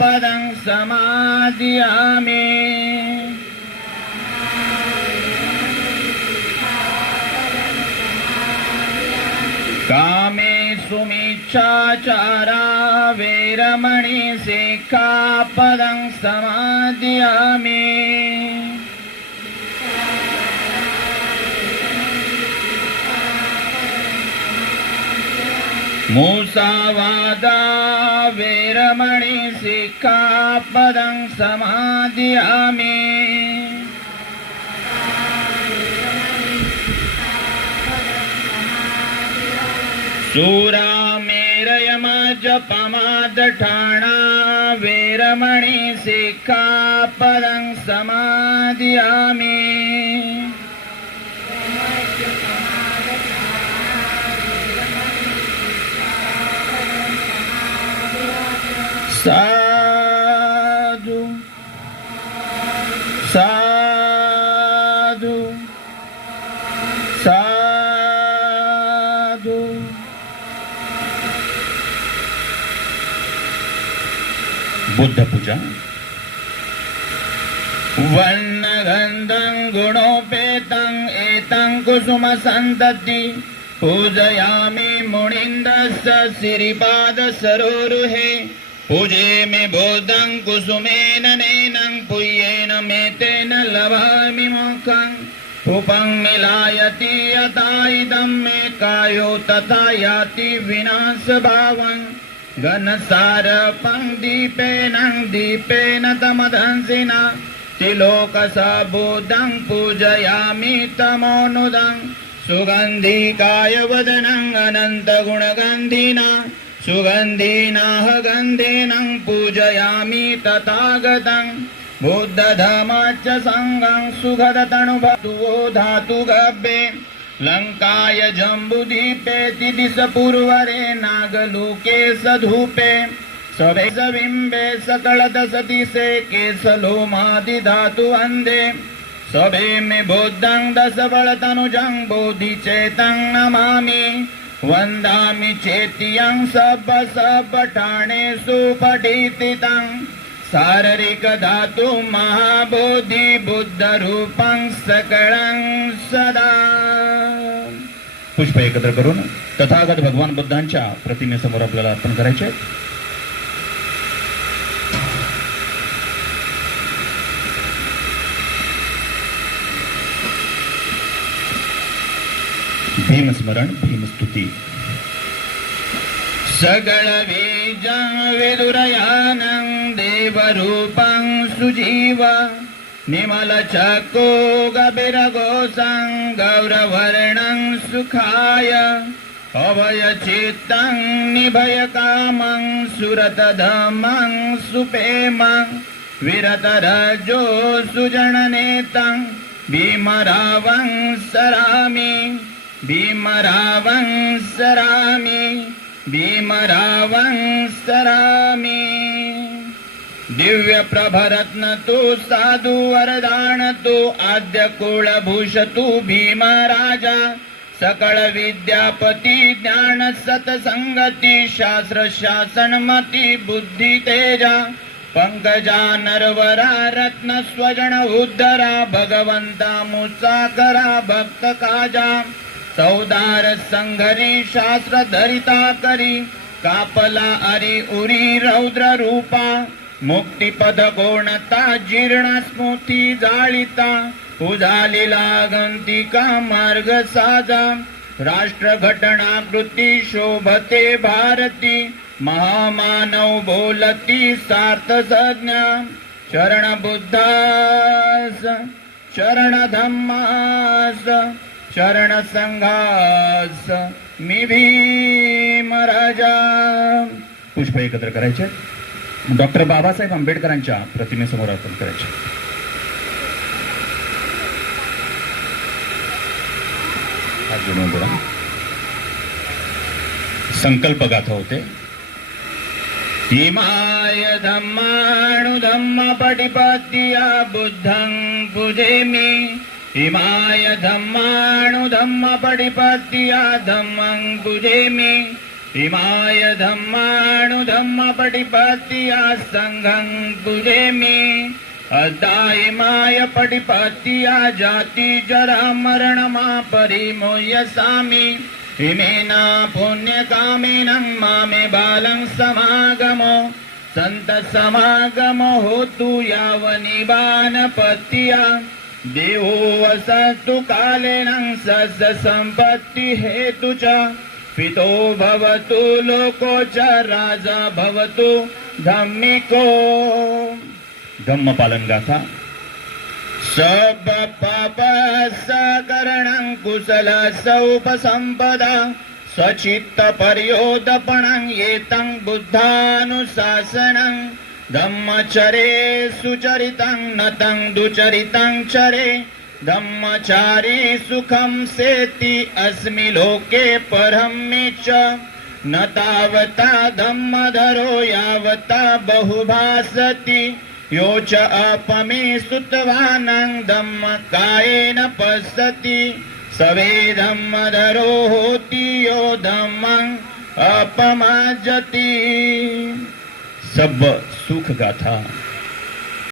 पदं समादयामि कामे सुमिच्छाचारा वेरमणि सिक्खापदं समादयामि मुसावादा वेरमणि सिक्खापदं समादयामि सुरामेरयमजपमादठाणा वेरमणि सिक्खापदं समादयामि साधु साधु साधु बुद्ध पूजा वर्णगन्धं गुणोपेतं एतं कुसुमसन्तति पूजयामि मुनिन्दस्य सिरिपादसरोरुहे पूजे मे बोधं कुसुमेन नैनं पुय्येन मेतेन लभामि मोक्षं। रूपं मिलायति यथा इदं मे कायो तथा याति विनाशभावं। घनसारपं दीपेन दीपेन तमधंसिना। त्रिलोकसबोधं पूजयामि तमोनुदं सुगन्धिकाय वदनं अनन्तगुणगन्धिना। सुगन्धिनाह गन्धिनं पूजयामि तथागतं बुद्धधमाच्च सङ्गं सुखदतनुभवो धातु गव्ये लङ्काय जम्बुदीपेति दिशपूर्वरे नागलोके सधूपे। सभे सबिम्बे सकलदशदिशे केशलोमादिधातु वन्दे सभे मे बुद्धं दशबलतनुजं बोधिचेतं नमामि। वन्दामि चेत्यं सब सबठाणेषु शारीरिक शारीरिकधातु महाबोधि बुद्धरूपं सकळं सदा। पुष्प एकत्र करून तथागत भगवान बुद्धांच्या प्रतिमेसमोर आपल्याला अर्पण करायचे आहेत. भीम स्तुती सगळ बीजं विदुरयानं देवरूपं सुजीव निमलचको गभिरघोषं गौरवर्णं सुखाय अभयचित्तं निभयकामं सुरतधमं सुपेमं विरतरजो सुजननेतं भीमरावं सरामि भीमरावं सरामि भीमरावं सरामि तु साधु वरदान तु आद्यकुलभूष तु भीमराजा सकळ विद्यापती ज्ञान सतसंगती शास्त्र शासनमती बुद्धी तेजा पंकजा नरवरा रत्न स्वजन उद्धरा भगवंता मुसाकरा भक्त काजा सौदार संघरी शास्त्र धरिता करी कापला अरी उरी रौद्र रूपा मुक्तिपद गोणता जीर्ण स्मृती जाळिता उजालिला गंतिका मार्ग साजा राष्ट्र घटना कृती शोभते भारती महामानव बोलती सार्थ संज्ञा शरण बुद्धास शरण धम्मास शरण संघास मी भीम राजा. पुष्प एकत्र करायचे. डॉक्टर बाबासाहेब आंबेडकरांच्या प्रतिमेसमोर अर्पण करायचे. संकल्प गाथा होते. इमाय धम्माणु धम्म पटिपत्या बुद्धं पूजेमि मी. हिमाय धम्माणुधम्मपटिपत्या धम्मङ्कुजे मे हिमाय धम्माणुधम्मपटिपत्या माणुधम्म पटिपतिया सङ्घं गुजेमि अदा इमाय पटिपतिया जाति ज्वरा मरणमा परिमोयसामि हिमेना पुण्यकामेनं बालं समागमो सन्तसमागमो होतु यावनिबानपत्या देवो वसतु कालेन सस्य संपत्ती हेतु च पितो भवतु लोको च राजा भवतु. धम्मिको. धम्मपालन गाथा. सब पाप सकरणं कुशल सौपसंपदा स्वचित्त पर्योदपणं एतं बुद्धानुशासनं. धम्मचरे सुचरितं नतं दुचरितं चरे। धम्मचारी सुखं सेति अस्मि लोके परम्मि च। न तावता धम्मधरो यावता बहुभासति। यो च अपमे सुतवानं धम्म कायेन पश्यति। सवे धम्मधरो होति यो धम्मं अपमाजति। सब सुख गाथा